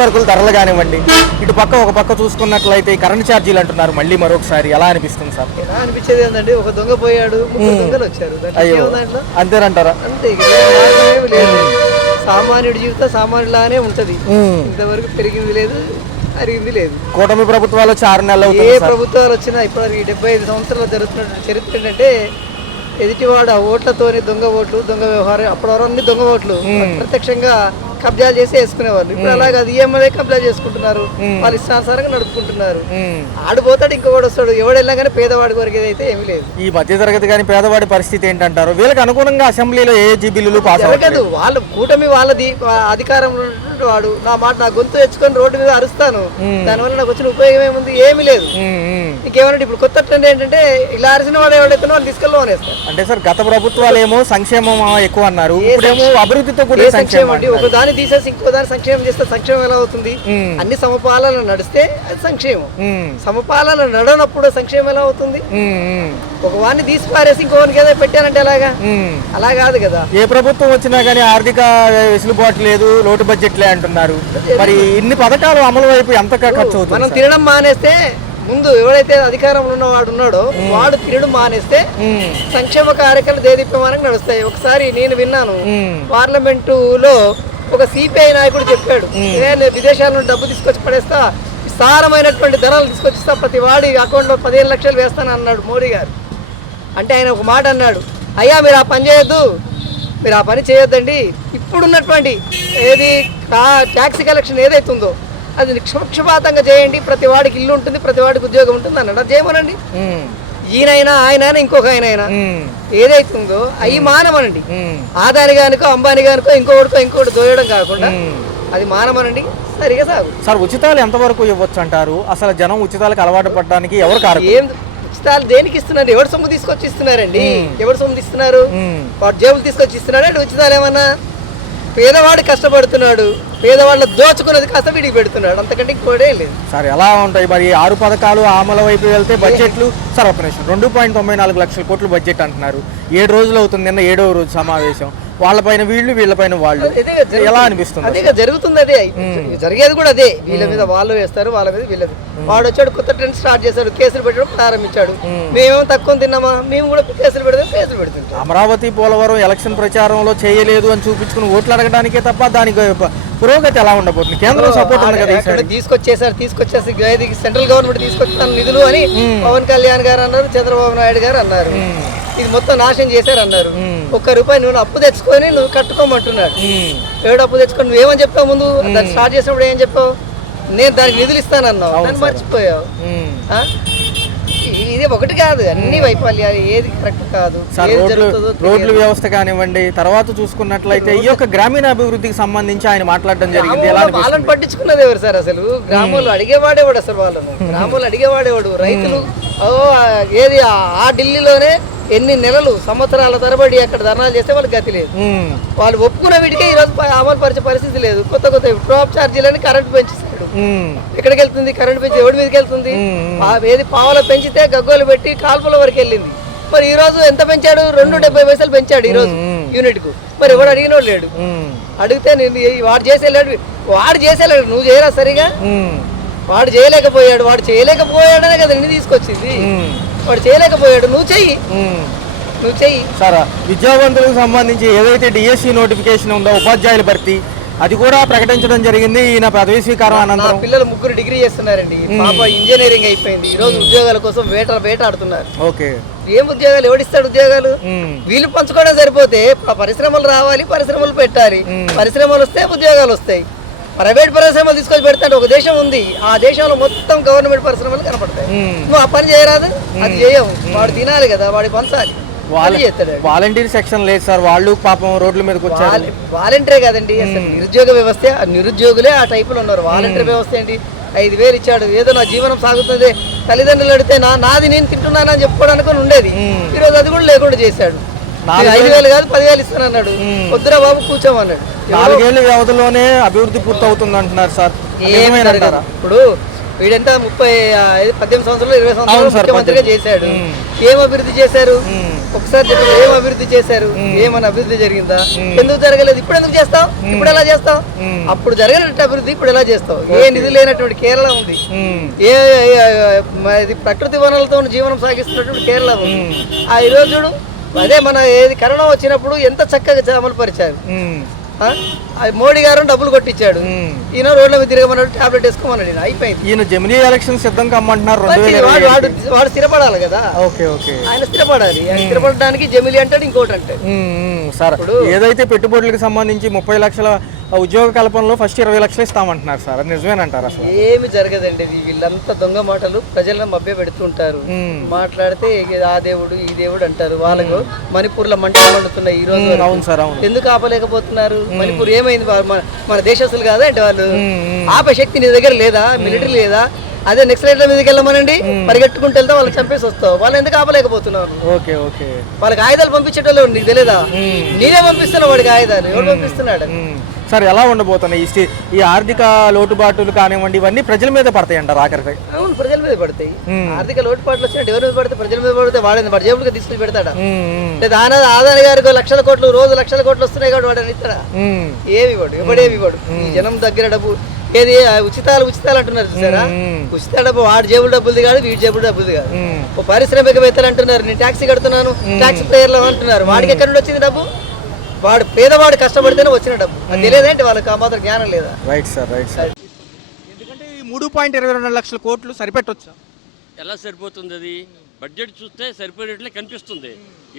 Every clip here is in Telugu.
సరుకుల ధరలు కానివ్వండి, ఇటు పక్క ఒక పక్క చూసుకున్నట్లయితే కరెంట్ ఛార్జీలు అంటున్నారు మళ్ళీ మరొకసారి, ఎలా అనిపిస్తుంది సార్? ఎలా అనిపించేది ఏంటంటే ఒక దొంగ పోయాడు, ముగ్గురు దొంగలు వచ్చారు. అయ్యో, అంతేనంటారా? అంతే, లేదు. సామాన్యుడి జీవితం సామాన్యులానే ఉంటది. ఇంతవరకు పెరిగింది లేదు, అరిగింది లేదు. కూటమి ప్రభుత్వాలు 6 నెలలు ఏ ప్రభుత్వాలు వచ్చినా ఇప్పటికి 75 సంవత్సరాలు జరుగుతున్న చరిత్ర ఏంటంటే ఎదుటివాడు ఆ ఓట్లతోని దొంగ ఓట్లు, దొంగ వ్యవహారం, అప్పుడు అన్ని దొంగ ఓట్లు ప్రత్యక్షంగా కబ్జాలు చేసి వేసుకునేవాళ్ళు. ఇప్పుడు అలాగే అది ఈఎంఐ కబ్జా చేసుకుంటున్నారు, వాళ్ళు ఇష్టానుసారంగా నడుపుకుంటున్నారు. ఆడిపోతాడు, ఇంకొకటి వస్తాడు. ఎవడు వెళ్ళినా కానీ పేదవాడి వరకు అయితే ఏమీ లేదు. ఈ మధ్య తరగతి కానీ పేదవాడి పరిస్థితి ఏంటంటారు? వీళ్ళకి అనుగుణంగా అసెంబ్లీలో ఏ బిల్లులు పాస్ జరగదు. వాళ్ళు కూటమి వాళ్ళది అధికారంలో వాడు నా మాట నా గొంతు తెచ్చుకొని రోడ్డు మీద అరుస్తాను, దానివల్ల నాకు వచ్చిన ఉపయోగం ఏముంది? ఏమీ లేదు. ఇంకేమన్నా ఇప్పుడు కొత్త ట్రెండ్ ఏంటంటే ఇలా అరిసిన వాడు ఎవడైతే వాళ్ళు తీసుకెళ్ళమనేస్తారు. అంటే సార్ గత ప్రభుత్వాలు ఏమో సంక్షేమం ఎక్కువ అన్నారు, ఇప్పుడేమో అభివృద్ధితో కూడా సంక్షేమం అండి. ఒక దాన్ని తీసేసి ఇంకో దాన్ని సంక్షేమం చేస్తే సంక్షేమం ఎలా అవుతుంది? అన్ని సమపాలన నడిస్తే అది సంక్షేమం. సమపాలన నడనప్పుడు సంక్షేమం ఎలా అవుతుంది? ఒక వాడిని తీసి పారేసి ఇంకోనికి ఏదో పెట్టానంటే ఎలాగా? అలా కాదు కదా. ఏ ప్రభుత్వం వచ్చినా కానీ ఆర్థిక వెసులుబాటు లేదు, లోటు బడ్జెట్లే అంటున్నారు. మరి ఇన్ని పథకాలు అమలు వైపు ఎంత ఖర్చు అవుతుంది? మనం తినడం మానేస్తే, ముందు ఎవడైతే అధికారంలో ఉన్నవాడు ఉన్నాడో వాడు తినడం మానేస్తే సంక్షేమ కార్యక్రమాలు దేదీప్యమానంగా నడుస్తాయి. ఒకసారి నేను విన్నాను, పార్లమెంటులో ఒక సిపిఐ నాయకుడు చెప్పాడు, విదేశాల నుండి డబ్బు తీసుకొచ్చి పడేస్తా, విస్తారమైనటువంటి ధరలు తీసుకొచ్చిస్తా, ప్రతి వాడి అకౌంట్లో 15 లక్షలు వేస్తాను అన్నాడు మోడీ గారు. అంటే ఆయన ఒక మాట అన్నాడు, అయ్యా మీరు ఆ పని చేయొద్దు, మీరు ఆ పని చేయొద్దండి, ఇప్పుడున్నటువంటి ఏది ట్యాక్స్ కలెక్షన్ ఏదైతే ఉందో అది నిష్పక్షపాతంగా చేయండి, ప్రతి వాడికి ఇల్లు ఉంటుంది, ప్రతి వాడికి ఉద్యోగం ఉంటుంది అన్నాడు. అది చేయమనండి. ఈయనైనా ఆయన ఇంకొక ఆయన ఏదైతుందో అవి మానమనండి. ఆదాని గానికో అంబానీ గానికో ఇంకోటి దోయడం కాకుండా అది మానమనండి, సరిగా సాగు. సార్ ఉచితాలు ఎంతవరకు ఇవ్వచ్చు అంటారు? అసలు జనం ఉచితాలకు అలవాటు పడడానికి ఎవరు కారణం? ఏం ఉచితాలు దేనికి ఇస్తున్నారు? ఎవరు సొమ్ము తీసుకొచ్చి ఇస్తున్నారండి? ఎవరు సొమ్ము ఇస్తున్నారు? వాడు జేబులు తీసుకొచ్చి ఇస్తున్నాడు అంటే ఉచితాలు ఏమన్నా? పేదవాడు కష్టపడుతున్నాడు, పేదవాళ్ళ దోచుకున్నది కాస్త వీడికి పెడుతున్నాడు, అంతకంటే ఇంకోటే లేదు. సార్ ఎలా ఉంటాయి మరి 6 పథకాలు అమలు వైపు వెళ్తే బడ్జెట్లు? సార్ ఒక నిమిషం, 2.94 లక్షల కోట్లు బడ్జెట్ అంటున్నారు. 7 రోజులు అవుతుంది, నిన్న 7వ రోజు సమావేశం. వాళ్ళపైన వీళ్ళు, వీళ్ళపైన వాళ్ళు, ఎలా అనిపిస్తుంది? అదే జరుగుతుంది, అదే జరిగేది కూడా అదే. వీళ్ళ మీద వాళ్ళు వేస్తారు, వాళ్ళ మీద వీళ్ళది. వాడు వచ్చాడు, కొత్త ట్రెండ్ స్టార్ట్ చేశాడు, కేసులు పెట్టడం ప్రారంభించాడు. మేమేమో తక్కువ తిన్నామా, మేము కూడా కేసులు పెడుతుంటాం. అమరావతి పోలవరం ఎలక్షన్ ప్రచారంలో చేయలేదు అని చూపించుకుని ఓట్లు అడగడానికే తప్ప దానికి పురోగతి ఎలా ఉండబోతుంది? కేంద్రం సపోర్ట్ ఉంది కదా, తీసుకొచ్చేసి సెంట్రల్ గవర్నమెంట్ తీసుకొచ్చిన నిధులు అని పవన్ కళ్యాణ్ గారు అన్నారు, చంద్రబాబు నాయుడు గారు అన్నారు. ఇది మొత్తం నాశనం చేశారు అన్నారు. ₹1 నువ్వు అప్పు తెచ్చుకొని నువ్వు కట్టుకోమంటున్నాడు. ఏడు అప్పు తెచ్చుకొని నువ్వేమని చెప్పావు? ముందు దాన్ని స్టార్ట్ చేసినప్పుడు ఏం చెప్పావు? నేను దానికి నిధులు ఇస్తానన్నావు, దాన్ని మర్చిపోయావు. ఇది ఒకటి కాదు, అన్ని వైఫల్యాలు, ఏది కరెక్ట్ కాదు. రోడ్ల వ్యవస్థ కానివ్వండి, తర్వాత చూసుకున్నట్లయితే ఈ యొక్క గ్రామీణ అభివృద్ధికి సంబంధించి ఆయన మాట్లాడడం జరిగింది. వాళ్ళని పట్టించుకున్నది ఎవరు సార్? అసలు గ్రామంలో అడిగేవాడేవాడు, అసలు వాళ్ళను గ్రామంలో అడిగేవాడేవాడు. రైతులు ఏది ఆ ఢిల్లీలోనే ఎన్ని నెలలు సంవత్సరాల తరబడి అక్కడ ధర్నాలు చేస్తే వాళ్ళకి గతి లేదు. వాళ్ళు ఒప్పుకున్న వీటికే ఈరోజు అమలు పరిచే పరిస్థితి లేదు. కొత్త డ్రాప్ ఛార్జీలని కరెంట్ పెంచేస్తాడు. ఎక్కడికి వెళ్తుంది కరెంట్ పెంచి? ఎవరి మీదకి వెళ్తుంది? ఏది పావులో పెంచితే గగ్గోలు పెట్టి కాల్పుల వరకు వెళ్ళింది. మరి ఈ రోజు ఎంత పెంచాడు? 2.70 పైసలు పెంచాడు ఈ రోజు యూనిట్ కు. మరి ఎవడు అడిగినోడు లేడు. అడిగితే నేను వాడు చేసేలేడు, నువ్వు చేయరా సరిగా? వాడు చేయలేకపోయాడనే కదా నిన్ను తీసుకొచ్చింది. వాడు చేయలేకపోయాడు, నువ్వు చెయ్యి. సార్ విద్యావంతులకు సంబంధించి ఏదైతే డిఎస్సి నోటిఫికేషన్ ఉందో ఉపాధ్యాయుల భర్తీ, అది కూడా ప్రకటించడం జరిగింది ఈయన పదవీ స్వీకారం అనంతరం. పిల్లలు 3 డిగ్రీ చేస్తున్నారండి. పాప ఇంజనీరింగ్ అయిపోయింది. ఈ రోజు ఉద్యోగాల కోసం వేట ఆడుతున్నారు. ఓకే, ఏం ఉద్యోగాలు? ఎవడిస్తాడు ఉద్యోగాలు? వీళ్ళు పంచుకోవడం సరిపోతే పరిశ్రమలు రావాలి, పరిశ్రమలు పెట్టాలి. పరిశ్రమలు వస్తే ఉద్యోగాలు వస్తాయి. ప్రైవేట్ పరిశ్రమలు తీసుకొచ్చి పెడతాడు. ఒక దేశం ఉంది, ఆ దేశంలో మొత్తం గవర్నమెంట్ పరిశ్రమలు కనపడతాయి. నువ్వు ఆ పని చేయరాదు? అది చేయవు. వాడు తినాలి కదా, వాడికి పంచాలి. వాలంటీర్ సెక్షన్ లేదు సార్, వాళ్ళు పాపం రోడ్ల మీదకి వచ్చారు. వాలంటీరే కదండి, అసలు నిరుద్యోగ వ్యవస్థ, నిరుద్యోగులే ఆ టైపులో ఉన్నారు. వాలంటీర్ వ్యవస్థ ఏంటి? 5,000 ఇచ్చాడు, ఏదో నా జీవనం సాగుతుంది, తల్లిదండ్రులు అడిగితే నాది నేను తింటున్నానని చెప్పుకోవడానికి ఉండేది. ఈరోజు అది కూడా లేకుండా చేశాడు. 5,000 కాదు 10,000 ఇస్తానన్నాడు. వద్దురా బాబు కూర్చోమన్నాడు. 4 ఏళ్ల వ్యవధిలోనే అభివృద్ధి పూర్తి అవుతుంది అంటున్నారు సార్. ఇప్పుడు వీడంతా 18 సంవత్సరాలు 20 సంవత్సరాలు అవును సార్, ముఖ్యమంత్రిగా చేశాడు. ఏం అభివృద్ధి చేశారు ఒకసారి చెప్పండి. ఏం అభివృద్ధి చేశారు? ఏమన్నా అభివృద్ధి జరిగిందా? ఎందుకు జరగలేదు? ఇప్పుడు ఎందుకు చేస్తావు? ఇప్పుడు ఎలా చేస్తావు? అప్పుడు జరగనట్టు అభివృద్ధి ఇప్పుడు ఎలా చేస్తావు? ఏ నిధి లేనటువంటి కేరళ ఉంది, ఏ ఇది ప్రకృతి వనరులతో జీవనం సాగిస్తున్నటువంటి కేరళ ఉంది. ఆ ఈరోజు చూడు, అదే మన ఏది కరోనా వచ్చినప్పుడు ఎంత చక్కగా అమలు పరిచారు. మోడీ గారు డబ్బులు కొట్టించాడు, ఈయన రోడ్ల మీద తిరగమన్నాడు, టాబ్లెట్ వేసుకోమన్నాడు, అయిపోయింది. ఈయన జమిలీ ఎలక్షన్ సిద్ధం కమ్మంటున్నారు. వాడు స్థిరపడాలి కదా. ఓకే ఓకే, ఆయన స్థిరపడాలి. ఆయన స్థిరపడడానికి జమిలీ అంటాడు, ఇంకోటి అంటాడు. సార్ ఏదైతే పెట్టుబడులకు సంబంధించి 30 లక్షల ఉద్యోగ కల్పనలో ఫస్ట్ 20 లక్షలు ఇస్తామంటున్నారు సార్, అది నిజమేనంటారు? అసలు ఏమి జరగదండి. వీళ్ళంతా దొంగ మాటలు ప్రజలను మభ్య పెడుతుంటారు. మాట్లాడితే ఆ దేవుడు ఈ దేవుడు అంటారు. వాళ్ళకు మణిపూర్ లో మంటలు మండుతున్నాయి ఈ రోజు. అవును సార్, అవును. ఎందుకు ఆపలేకపోతున్నారు? మణిపూర్ ఏమైంది? మన దేశస్తులు కాదా అంటే వాళ్ళు? ఆపే శక్తి నీ దగ్గర లేదా? మిలిటరీ లేదా? అదే నెక్స్ట్ రైట్ల మీదకి వెళ్ళమనండి, పరిగెట్టుకుంటూ వెళ్తే వాళ్ళకి చంపేసి వస్తావు. వాళ్ళు ఎందుకు ఆపలేకపోతున్నారు? ఓకే ఓకే, వాళ్ళకి ఆయుధాలు పంపించేటోళ్ళు నీకు తెలియదా? నేనే పంపిస్తున్నావు వాడికి ఆయుధాలు. ఎవరు పంపిస్తున్నాడు? సార్ ఎలా ఉండబోతున్నాయి ఈ ఆర్థిక లోటుబాటులు కానివ్వండి, ఇవన్నీ ప్రజల మీద పడతాయి అంటారు ఆఖరికి? అవును, ప్రజల మీద పడతాయి. ఆర్థిక లోటుపాట్లు వచ్చినట్టు ఎవరి మీద పడితే? ప్రజల మీద పడితే వాడేది వాడి జేబులుగా తీసుకుని పెడతాడా? లేదా ఆదాని గారికి లక్షల కోట్లు, రోజు లక్షల కోట్లు వస్తున్నాయి కాబట్టి వాడు ఇస్తాడా? ఏమి ఇవ్వడు, ఎవడేమి ఇవ్వడు. ఈ జనం దగ్గర డబ్బు ఏది ఉచితాలు అంటున్నారు చూసారా? ఉచిత డబ్బు వాడి జేబులు డబ్బులు కాదు, వీడి జేబులు డబ్బులు కాదు. ఓ పారిశ్రామికవేత్తలు అంటున్నారు నేను ట్యాక్సీ కడుతున్నాను, ట్యాక్సీ ప్లేయర్లు అంటున్నారు. వాడికి ఎక్కడి నుండి వచ్చింది డబ్బు? వాడు పేదవాడు కష్టపడితేనే వచ్చిన డబ్బు. అది తెలియదంటే వాళ్ళకి ఆ మాత్రం జ్ఞానం లేదా? Right sir, right sir. ఎందుకంటే ఈ 3.22 లక్షల కోట్లు సరిపెట్టొచ్చా? ఎలా సరిపోతుంది? అది బడ్జెట్ చూస్తే సరిపోయేట్లే కనిపిస్తుంది.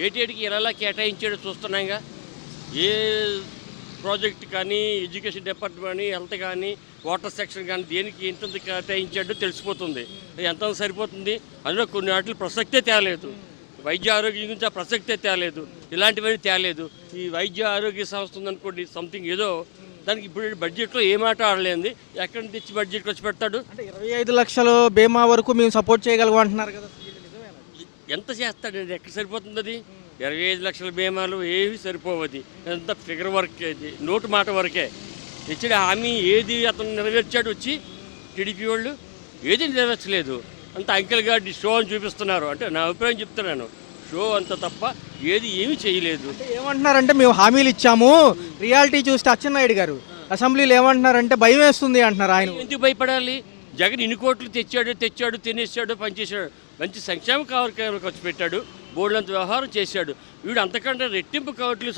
ఏటేటికి ఎలా కేటాయించాడో చూస్తున్నాగా. ఏ ప్రాజెక్ట్ కానీ, ఎడ్యుకేషన్ డిపార్ట్మెంట్ కానీ, హెల్త్ కానీ, వాటర్ సెక్షన్ కానీ దేనికి ఎంత కేటాయించాడో తెలిసిపోతుంది. ఎంత సరిపోతుంది? అందులో కొన్ని వాటిలో ప్రసక్తే తేలేదు. వైద్య ఆరోగ్యం గురించి ఆ ప్రసక్తే తేలేదు. ఇలాంటివన్నీ తేలేదు. ఈ వైద్య ఆరోగ్య సంస్థ ఉందనుకోండి, సంథింగ్ ఏదో దానికి ఇప్పుడు బడ్జెట్లో ఏ మాట ఆడలేదు. ఎక్కడి నుంచి తెచ్చి బడ్జెట్ వచ్చి పెడతాడు? అంటే 25 లక్షల బీమా వరకు మేము సపోర్ట్ చేయగలం అంటున్నారు కదా. ఎంత చేస్తాడండి? ఎక్కడ సరిపోతుంది అది? 25 లక్షల బీమాలు ఏవి సరిపోవది. ఎంత ఫిగర్ వర్క్, అది నోటు మాట వరకే. ఇచ్చిన హామీ ఏది అతను నెరవేర్చాడు వచ్చి టీడీపీ వాళ్ళు? ఏది నెరవేర్చలేదు. అంత అంకెల్ గారి షో అని చూపిస్తున్నారు. అంటే నా అభిప్రాయం చెప్తున్నాను, షో అంత తప్ప ఏది ఏమీ చేయలేదు. ఏమంటున్నారంటే మేము హామీలు ఇచ్చాము, రియాలిటీ చూస్తే అచ్చెన్నాయుడు గారు అసెంబ్లీలో ఏమంటున్నారంటే భయం వేస్తుంది అంటున్నారు. ఆయన ఎందుకు భయపడాలి? జగన్ ఇన్ని కోట్లు తెచ్చాడు, తినేసాడు, పనిచేశాడు, మంచి సంక్షేమ కార్యక్రమాలు ఖర్చు పెట్టాడు, బోర్డులంత వ్యవహారం చేశాడు. వీడు అంతకంటే రెట్టింపు కోట్లు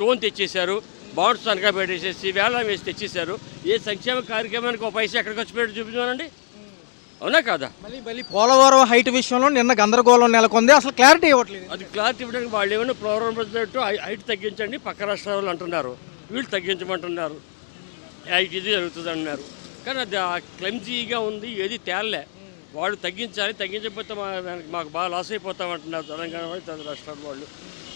లోన్ తెచ్చేశారు, బాండ్స్ తనఖా పెట్టేసేసి వేళ వేసి తెచ్చేశారు. ఏ సంక్షేమ కార్యక్రమానికి ఒక పైసా ఎక్కడ ఖర్చు పెట్టి చూపించానండి? అవునా కాదా? మళ్ళీ పోలవరం హైట్ విషయంలో నిన్న గందరగోళం నెలకొంది, అసలు క్లారిటీ ఇవ్వట్లేదు. అది క్లారిటీ ఇవ్వడానికి వాళ్ళు ఏమైనా పోలవరం ప్రజెక్టు హైట్ తగ్గించండి పక్క రాష్ట్రాలు అంటున్నారు, వీళ్ళు తగ్గించమంటున్నారు, హైట్ ఇది జరుగుతుంది అంటున్నారు. కానీ అది క్లమ్జీగా ఉంది, ఏది తేలలే. వాళ్ళు తగ్గించకపోతే మాకు బాగా లాస్ అయిపోతామంటున్నారు తెలంగాణ వాళ్ళు, ఇతర రాష్ట్రాల వాళ్ళు.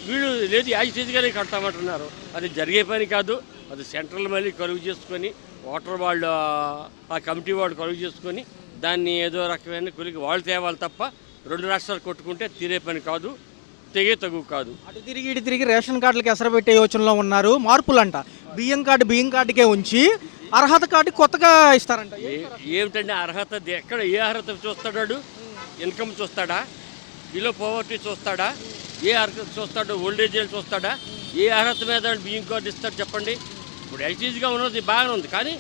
వీళ్ళు లేదు యాజిటీజ్గానే కడతామంటున్నారు. అది జరిగే పని కాదు. అది సెంట్రల్ మళ్ళీ కలుగు చేసుకొని, వాటర్ వాళ్ళు ఆ కమిటీ వాళ్ళు కలుగు చేసుకొని దాన్ని ఏదో రకమైన కొలికి వాళ్ళు తేవాలి తప్ప 2 రాష్ట్రాలు కొట్టుకుంటే తీరే పని కాదు, తగు కాదు. అటు తిరిగి ఇటు తిరిగి రేషన్ కార్డులకి ఎసరు పెట్టే యోచనలో ఉన్నారు. మార్పులంట, బియ్యం కార్డుకే ఉంచి అర్హత కార్డు కొత్తగా ఇస్తారంట. ఏమిటండి అర్హత? ఎక్కడ ఏ అర్హత చూస్తాడు? ఇన్కమ్ చూస్తాడా? బిలో పవర్టీ చూస్తాడా? ఏ అర్హత చూస్తాడు? ఓల్డేజ్ చూస్తాడా? ఏ అర్హత మీద బియ్యం కార్డు ఇస్తాడు చెప్పండి? ఇప్పుడు ఎల్టీజీగా ఉన్నది బాగానే ఉంది, కానీ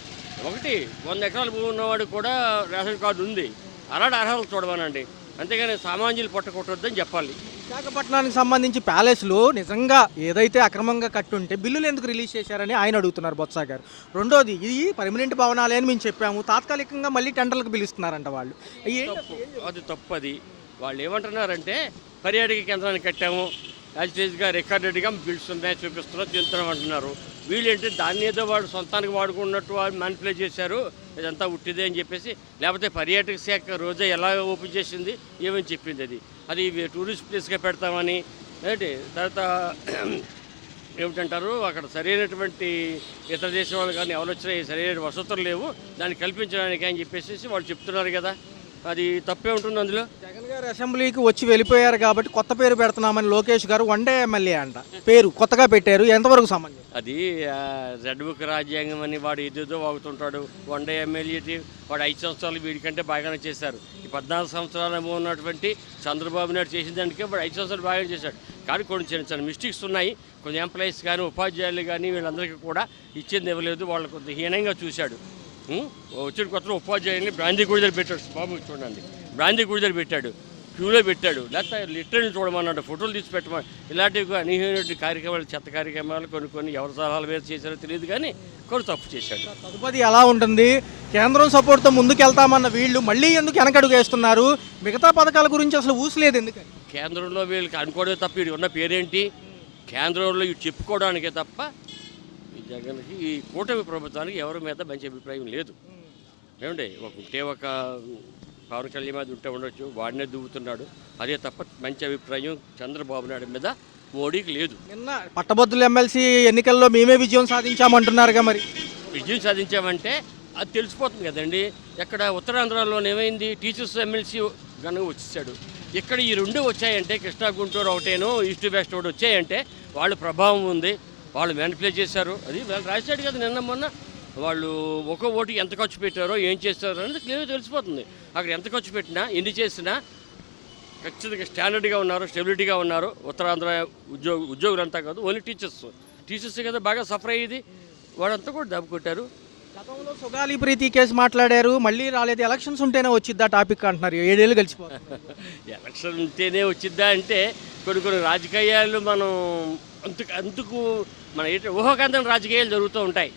100 ఎకరాల భూమి ఉన్నవాడు కూడా రేషన్ కార్డు ఉంది. అలాంటి అర్హతలు చూడమనండి, అంతేగాని సామాన్యులు పొట్టకొట్టొద్దని చెప్పాలి. విశాఖపట్నానికి సంబంధించి ప్యాలెస్లు నిజంగా ఏదైతే అక్రమంగా కట్టుంటే బిల్లులు ఎందుకు రిలీజ్ చేశారని ఆయన అడుగుతున్నారు బొత్స గారు. రెండోది, ఇది పర్మనెంట్ భవనాలే అని మేము చెప్పాము, తాత్కాలికంగా మళ్ళీ టెండర్లకు పిలుస్తున్నారంట వాళ్ళు. అది తప్పది. వాళ్ళు ఏమంటున్నారంటే పర్యాటక కేంద్రాన్ని కట్టాము, యాజిటేజ్గా రికార్డెడ్గా బిల్స్ ఉన్నాయి చూపిస్తున్నారు, తింటున్నాం అంటున్నారు. వీళ్ళేంటి దాన్ని ఏదో వాడు సొంతానికి వాడుకున్నట్టు వాళ్ళు మ్యానిపులేట్ చేశారు, ఇదంతా ఉట్టిదే అని చెప్పేసి. లేకపోతే పర్యాటక శాఖ రోజే ఎలా ఓపెన్ చేసింది, ఏమని చెప్పింది? అది టూరిస్ట్ ప్లేస్గా పెడతామని ఏంటి. తర్వాత ఏమిటంటారు, అక్కడ సరైనటువంటి ఇతర దేశం వాళ్ళు కానీ ఎవరు వచ్చినా సరైన వసతులు లేవు, దాన్ని కల్పించడానికి అని చెప్పేసి వాళ్ళు చెప్తున్నారు కదా. అది తప్పే ఉంటుంది అందులో. జగన్ గారు అసెంబ్లీకి వచ్చి వెళ్ళిపోయారు కాబట్టి కొత్త పేరు పెడుతున్నామని లోకేష్ గారు వన్డే ఎమ్మెల్యే అంట పేరు కొత్తగా పెట్టారు, ఎంతవరకు సంబంధం? అది రెడ్ బుక్ రాజ్యాంగం అని వాడు ఏదేదో వాగుతుంటాడు. వన్డే ఎమ్మెల్యే వాడు 5 సంవత్సరాలు వీడికంటే బాగానే చేశారు. ఈ 14 సంవత్సరాలు ఉన్నటువంటి చంద్రబాబు నాయుడు చేసిన దానికే వాడు 5 సంవత్సరాలు బాగానే చేశాడు. కానీ కొన్ని చిన్న చిన్న మిస్టేక్స్ ఉన్నాయి. కొన్ని ఎంప్లాయీస్ కానీ ఉపాధ్యాయులు కానీ వీళ్ళందరికీ కూడా ఇచ్చింది ఇవ్వలేదు. వాళ్ళు కొంత హీనంగా చూశాడు. వచ్చిన కొత్తలో ఉపాధ్యాయుల్ని బ్రాందీ గుడిదలు పెట్టాడు. బాబు చూడండి, బ్రాందీ గుడిదలు పెట్టాడు, క్యూలో పెట్టాడు, లేకపోతే లిటరల్ని చూడమన్నాడు, ఫోటోలు తీసి పెట్టమని. ఇలాంటివి అనూహ్యమైన కార్యక్రమాలు, చెత్త కార్యక్రమాలు కొన్ని ఎవరి సలహాల మీద చేశారో తెలియదు, కానీ కొన్ని తప్పు చేశాడు. తదుపరి ఎలా ఉంటుంది? కేంద్రం సపోర్ట్తో ముందుకు వెళ్తామన్న వీళ్ళు మళ్ళీ ఎందుకు వెనకడుగు వేస్తున్నారు? మిగతా పథకాల గురించి అసలు ఊసలేదు ఎందుకని? కేంద్రంలో వీళ్ళకి అనుకోవడమే తప్ప వీడు ఉన్న పేరేంటి? కేంద్రంలో ఇవి చెప్పుకోవడానికే తప్ప ఈ జగన్కి, ఈ కూటమి ప్రభుత్వానికి ఎవరి మీద మంచి అభిప్రాయం లేదు. ఏమండి, ఒక పవన్ కళ్యాణ్ మీద ఉంటే ఉండొచ్చు, వాడినే దువ్వుతున్నాడు. అదే తప్ప మంచి అభిప్రాయం చంద్రబాబు నాయుడు మీద మోడీకి లేదు. నిన్న పట్టభద్రుల ఎమ్మెల్సీ ఎన్నికల్లో మేమే విజయం సాధించామంటున్నారుగా, మరి విజయం సాధించామంటే అది తెలిసిపోతుంది కదండి. ఎక్కడ ఉత్తరాంధ్రలో ఏమైంది? టీచర్స్ ఎమ్మెల్సీ ఘనంగా వచ్చేసాడు. ఇక్కడ ఈ రెండు వచ్చాయంటే, కృష్ణా గుంటూరు ఒకటేనో ఈస్ట్ వెస్ట్ ఒకటి వచ్చాయంటే వాళ్ళ ప్రభావం ఉంది. వాళ్ళు మ్యానిపులేట్ చేశారు. అది వాళ్ళు రాశాడు కదా నిన్న మొన్న. వాళ్ళు ఒక్కో ఓటుకి ఎంత ఖర్చు పెట్టారో, ఏం చేస్తారో అనేది క్లియర్గా తెలిసిపోతుంది. అక్కడ ఎంత ఖర్చు పెట్టినా, ఎన్ని చేసినా ఖచ్చితంగా స్టాండర్డ్గా ఉన్నారు, స్టెబిలిటీగా ఉన్నారు. ఉత్తరాంధ్ర ఉద్యోగులంతా కాదు, ఓన్లీ టీచర్స్ కదా బాగా సఫర్ అయ్యేది. వాళ్ళంతా కూడా దెబ్బ కొట్టారు. గతంలో సుగాలి ప్రీతి కేసు మాట్లాడారు, మళ్ళీ రాలేదు. ఎలక్షన్స్ ఉంటేనే వచ్చిద్దా టాపిక్ అంటున్నారు. 7 ఏళ్ళు గడిచిపోతుంది. ఎలక్షన్ ఉంటేనే వచ్చిద్దా అంటే కొన్ని రాజకీయాలు మనం అందుకు మన ఊహకందని రాజకీయాలు జరుగుతూ ఉంటాయి.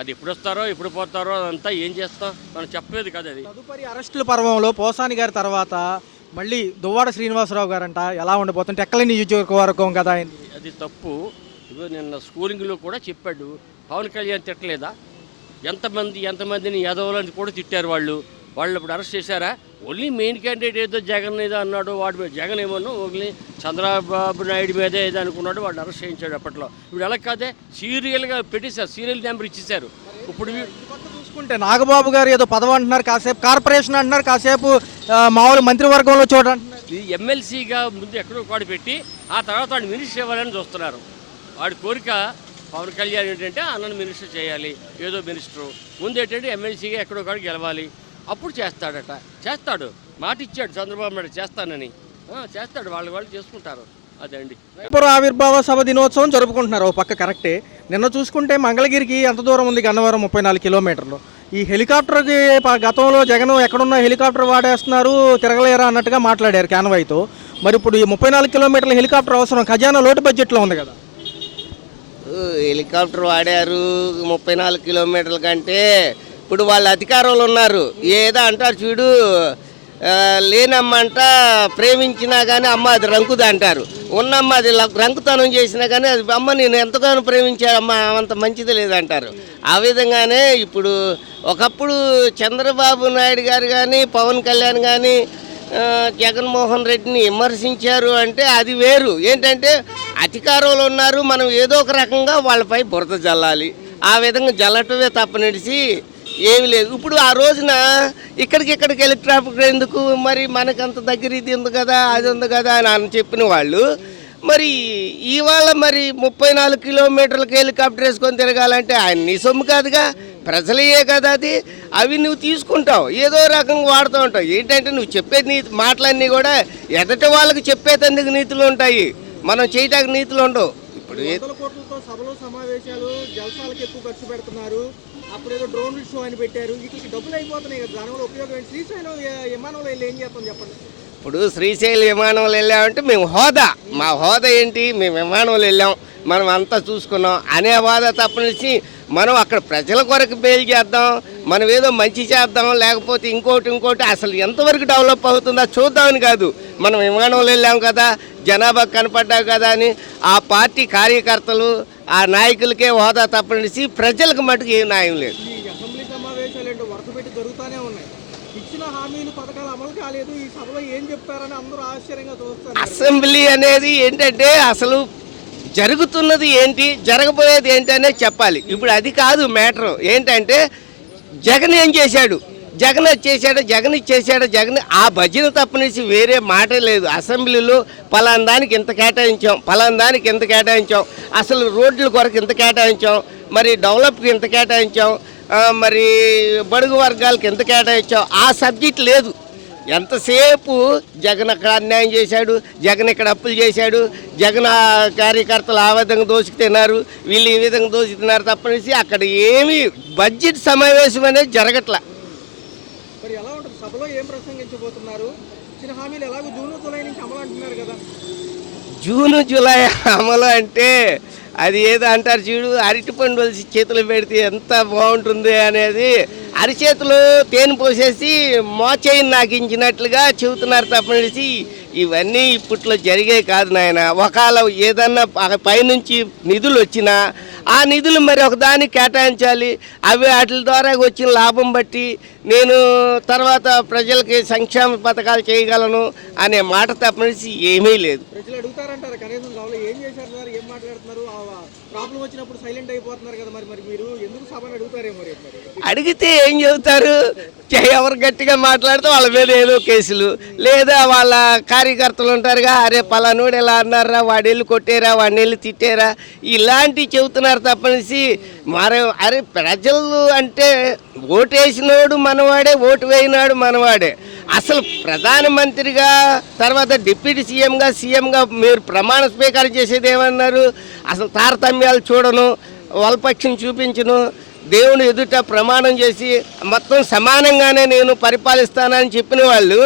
అది ఎప్పుడు వస్తారో ఎప్పుడు పోతారో అదంతా ఏం చేస్తాం మనం చెప్పలేదు కదా. అది తదుపరి అరెస్టుల పర్వంలో పోసాని గారి తర్వాత మళ్ళీ దువ్వాడ శ్రీనివాసరావు గారంట ఎలా ఉండబోతుంటే ఎక్కల నియోజకవర్గం కదా ఆయన. అది తప్పు. ఇదిగో నిన్న స్కూలింగ్లో కూడా చెప్పాడు, పవన్ కళ్యాణ్ తిట్టలేదా? ఎంతమందిని యాదవులని కూడా తిట్టారు వాళ్ళు ఇప్పుడు అరెస్ట్ చేశారా? ఓన్లీ మెయిన్ క్యాండిడేట్ ఏదో జగన్ ఏదో అన్నాడు, వాడి మీద జగన్ ఏమన్నా ఓన్లీ చంద్రబాబు నాయుడు మీద ఏదో అనుకున్నాడు, వాడిని అరెస్ట్ చేయించాడు అప్పట్లో. ఇప్పుడు ఎలా కాదే సీరియల్గా పెట్టేశారు, సీరియల్ నెంబర్ ఇచ్చేశారు. ఇప్పుడు చూసుకుంటే నాగబాబు గారు ఏదో పదవి అంటున్నారు, కాసేపు కార్పొరేషన్ అంటున్నారు, కాసేపు మామూలు మంత్రివర్గంలో చూడంటున్నారు. ఇది ఎమ్మెల్సీగా ముందు ఎక్కడో వాడు పెట్టి ఆ తర్వాత వాడు మినిస్టర్ ఇవ్వాలని చూస్తున్నారు. వాడి కోరిక పవన్ కళ్యాణ్ ఏంటంటే అన్నను మినిస్టర్ చేయాలి, ఏదో మినిస్టరు. ముందు ఏంటంటే ఎమ్మెల్సీగా ఎక్కడో కాడికి గెలవాలి, అప్పుడు చేస్తాడు. మాట ఇచ్చాడు చంద్రబాబు నాయుడు చేస్తానని, చేస్తాడు. వాళ్ళు చేసుకుంటారు. అదండి. ఆవిర్భావ సభ దినోత్సవం జరుపుకుంటున్నారు ఓ పక్క, కరెక్టే. నిన్న చూసుకుంటే మంగళగిరికి ఎంత దూరం ఉంది? గన్నవరం 34 కిలోమీటర్లు. ఈ హెలికాప్టర్కి గతంలో జగన్ ఎక్కడున్న హెలికాప్టర్ వాడేస్తున్నారు, తిరగలేరా అన్నట్టుగా మాట్లాడారు కాన్వాయ్తో. మరి ఇప్పుడు ఈ 34 కిలోమీటర్ల హెలికాప్టర్ అవసరం? ఖజానా లోటు బడ్జెట్లో ఉంది కదా. హెలికాప్టర్ వాడారు 34 కిలోమీటర్ల కంటే. ఇప్పుడు వాళ్ళు అధికారంలో ఉన్నారు. ఏదో అంటారు చూడు, లేనమ్మంట ప్రేమించినా కానీ అమ్మ అది రంకుది అంటారు. ఉన్నమ్మ అది రంకుతనం చేసినా కానీ అది అమ్మ నేను ఎంతగానో ప్రేమించానమ్మ అంత మంచిది లేదంటారు. ఆ విధంగానే ఇప్పుడు ఒకప్పుడు చంద్రబాబు నాయుడు గారు కానీ పవన్ కళ్యాణ్ కానీ జగన్మోహన్ రెడ్డిని విమర్శించారు అంటే అది వేరు. ఏంటంటే అధికారంలో ఉన్నారు, మనం ఏదో ఒక రకంగా వాళ్ళపై బురద జల్లాలి. ఆ విధంగా జల్లటమే తప్పనిడిచి ఏమి లేదు. ఇప్పుడు ఆ రోజున ఇక్కడికి ట్రాఫిక్ ఎందుకు, మరి మనకంత దగ్గర ఇది ఉంది కదా అది ఉంది కదా అని చెప్పిన వాళ్ళు మరి ఇవాళ మరి 34 కిలోమీటర్లకు హెలికాప్టర్ వేసుకొని తిరగాలంటే ఆయన నీ సొమ్ము కాదుగా, ప్రజలయే కదా అది. అవి నువ్వు తీసుకుంటావు, ఏదో రకంగా వాడుతూ ఉంటావు. ఏంటంటే నువ్వు చెప్పే మాటలన్నీ కూడా ఎదటి వాళ్ళకి చెప్పేటందుకు నీతులు ఉంటాయి, మనం చేయటానికి నీతులు ఉండవు. ఇప్పుడు సభలు సమావేశాలు జలసాలకు ఎక్కువ ఖర్చు పెడుతున్నారు. అప్పుడు ఏదో డ్రోన్ షో అని పెట్టారు, వీటికి డబ్బులు అయిపోతున్నాయి కదా, దానివల్ల ఉపయోగం. శ్రీశైలం విమానంలో వెళ్ళి ఏం చేస్తాం చెప్పండి. ఇప్పుడు శ్రీశైలం విమానంలో వెళ్ళామంటే మేము మా హోదా ఏంటి, మేము విమానంలో వెళ్ళాం, మనం అంతా చూసుకున్నాం అనే హోదా తప్పనిసి మనం అక్కడ ప్రజల కొరకు బెయిల్ చేద్దాం, మనం ఏదో మంచి చేద్దాం, లేకపోతే ఇంకోటి అసలు ఎంతవరకు డెవలప్ అవుతుందో చూద్దామని కాదు. మనం విమానంలో వెళ్ళాం కదా, జనాభా కనపడ్డావు కదా అని ఆ పార్టీ కార్యకర్తలు ఆ నాయకులకే హోదా తప్పనిసి ప్రజలకు మటుకు ఏ న్యాయం లేదు. అసెంబ్లీ సమావేశాలు ఏంటో వరుస పెట్టి జరుగుతూనే ఉన్నాయి. ఇచ్చిన హామీలు పథకాలు అమలు కాలేదు. ఈ సభలో ఏం చెప్పారని అందరూ ఆశ్చర్యంగా చూస్తారు. అసెంబ్లీ అనేది ఏంటంటే అసలు జరుగుతున్నది ఏంటి, జరగబోయేది ఏంటి అనేది చెప్పాలి. ఇప్పుడు అది కాదు మ్యాటర్. ఏంటంటే జగన్ ఏం చేశాడు, జగన్ వచ్చేసాడు, జగన్ ఇచ్చేసాడు, జగన్ ఆ భజన తప్పనేసి వేరే మాట లేదు. అసెంబ్లీలో పలానా దానికి ఇంత కేటాయించాం, పలానా దానికి ఇంత కేటాయించాం, అసలు రోడ్ల కొరకు ఇంత కేటాయించాం, మరి డెవలప్కి ఇంత కేటాయించాం, మరి బడుగు వర్గాలకి ఎంత కేటాయించాం, ఆ సబ్జెక్ట్ లేదు. ఎంతసేపు జగన్ అక్కడ అన్యాయం చేశాడు, జగన్ ఇక్కడ అప్పులు చేశాడు, జగన్ ఆ కార్యకర్తలు ఆ విధంగా దోచుకు తిన్నారు, వీళ్ళు ఈ విధంగా దోచుకు తిన్నారు తప్పనేసి అక్కడ ఏమీ బడ్జెట్ సమావేశం అనేది జరగట్లా. మరి ఎలా ఉంటుంది సభలో ఏం ప్రసంగించబోతున్నారు? ఇచ్చిన హామీలు ఎలాగో జూన్ జూలై నుంచి అమలు అంటున్నారు కదా. జూన్ జూలై అమలు అంటే అది ఏదో అంటారు చూడు, అరటిపండు వలిసి చేతులు పెడితే ఎంత బాగుంటుంది అనేది, అరిచేతులు తేనె పోసేసి మోచేయిని నాకించినట్లుగా చెబుతున్నారు తప్పనిసి ఇవన్నీ ఇప్పట్లో జరిగే కాదు నాయన. ఒకవేళ ఏదన్నా పైనుంచి నిధులు వచ్చినా ఆ నిధులు మరి ఒకదానికి కేటాయించాలి. అవి వాటి ద్వారా వచ్చిన లాభం బట్టి నేను తర్వాత ప్రజలకి సంక్షేమ పథకాలు చేయగలను అనే మాట తప్పనిసి ఏమీ లేదు. ప్రజలు అడుగుతారంటారు కనీసం సభలో ఏం చేశారు సార్, ఏం మాట్లాడుతున్నారు, ప్రాబ్లం వచ్చినప్పుడు సైలెంట్ అయిపోతున్నారు కదా, మరి మీరు ఎందుకు సభను అడుగుతారేమో రేపు? అడిగితే ఏం చెబుతారు? ఎవరు గట్టిగా మాట్లాడితే వాళ్ళ మీద ఏదో కేసులు, లేదా వాళ్ళ కార్యకర్తలు ఉంటారుగా, అరే పలానోడు ఎలా అన్నారా, వాడు వెళ్ళి కొట్టేరా, వాడిని వెళ్ళి తిట్టేరా, ఇలాంటివి చెబుతున్నారు తప్పనిసి మరి అరే ప్రజలు అంటే ఓటేసినోడు మనవాడే, ఓటు వేయినాడు మనవాడే. అసలు ప్రధానమంత్రిగా తర్వాత డిప్యూటీ సీఎంగా మీరు ప్రమాణ స్వీకారం చేసేది ఏమన్నారు? అసలు తారతమ్యాలు చూడను, వాళ్ళపక్షం చూపించను, దేవుని ఎదుట ప్రమాణం చేసి మొత్తం సమానంగానే నేను పరిపాలిస్తానని చెప్పిన వాళ్ళు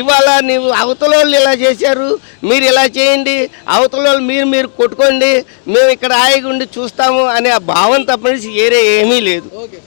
ఇవాళ నీవు అవతల వాళ్ళు ఇలా చేశారు, మీరు ఇలా చేయండి, అవతల వాళ్ళు మీరు కొట్టుకోండి, మేము ఇక్కడ హాయిగా ఉండి చూస్తాము అనే ఆ భావం తప్పనిసి ఏరే ఏమీ లేదు.